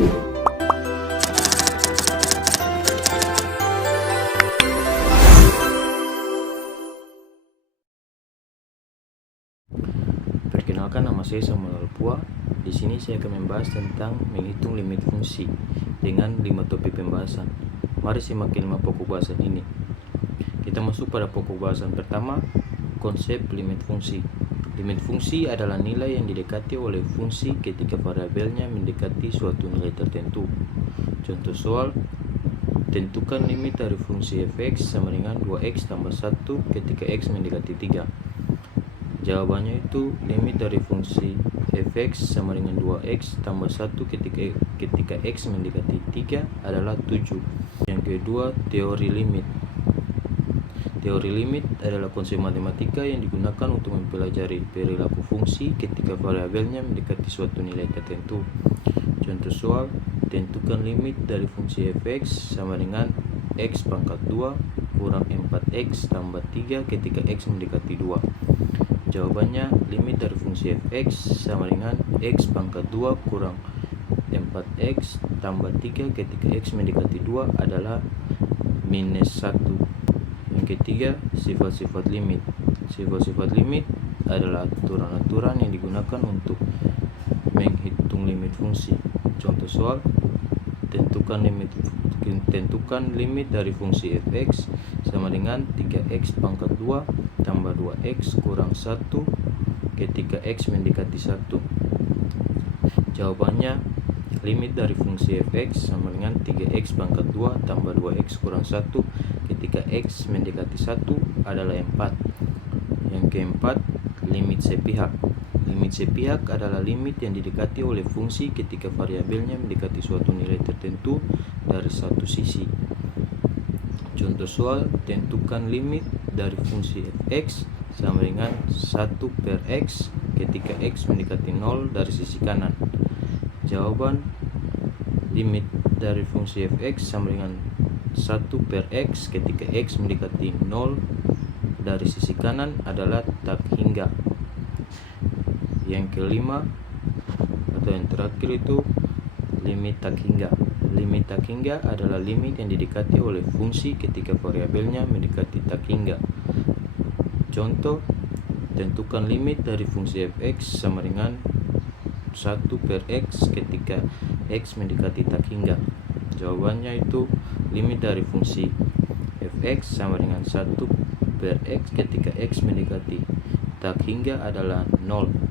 Perkenalkan, nama saya Samuel Alpua. Di sini saya akan membahas tentang menghitung limit fungsi dengan 5 topik pembahasan. Mari simak 5 pokok bahasan ini. Kita masuk pada pokok bahasan pertama, konsep limit fungsi. Limit fungsi adalah nilai yang didekati oleh fungsi ketika variabelnya mendekati suatu nilai tertentu. Contoh soal, tentukan limit dari fungsi fx sama dengan 2x tambah 1 ketika x mendekati 3. Jawabannya itu limit dari fungsi fx sama dengan 2x tambah 1 ketika x mendekati 3 adalah 7. Yang kedua, teori limit. Teori limit adalah konsep matematika yang digunakan untuk mempelajari perilaku fungsi ketika variabelnya mendekati suatu nilai tertentu. Contoh soal, tentukan limit dari fungsi fx sama dengan x pangkat 2 kurang 4x tambah 3 ketika x mendekati 2. Jawabannya, limit dari fungsi fx sama dengan x pangkat 2 kurang 4x tambah 3 ketika x mendekati 2 adalah minus 1. Yang ketiga, sifat-sifat limit. Sifat-sifat limit adalah aturan-aturan yang digunakan untuk menghitung limit fungsi. Contoh soal, tentukan limit dari fungsi fx sama dengan 3x pangkat 2 tambah 2x kurang 1 ketika x mendekati 1. Jawabannya, limit dari fungsi fx sama dengan 3x pangkat 2 tambah 2x kurang 1 ketika x mendekati 1 adalah 4. Yang keempat, limit sepihak. Limit sepihak adalah limit yang didekati oleh fungsi ketika variabelnya mendekati suatu nilai tertentu dari satu sisi. Contoh soal, tentukan limit dari fungsi fx sama dengan 1 per x ketika x mendekati 0 dari sisi kanan. Jawaban, limit dari fungsi fx sama dengan 1 per x ketika x mendekati 0 dari sisi kanan adalah tak hingga. Yang kelima atau yang terakhir itu limit tak hingga. Limit tak hingga adalah limit yang didekati oleh fungsi ketika variabelnya mendekati tak hingga. Contoh, tentukan limit dari fungsi fx sama dengan 1 per x ketika x mendekati tak hingga. Jawabannya itu limit dari fungsi fx sama dengan 1 per x ketika x mendekati tak hingga adalah 0.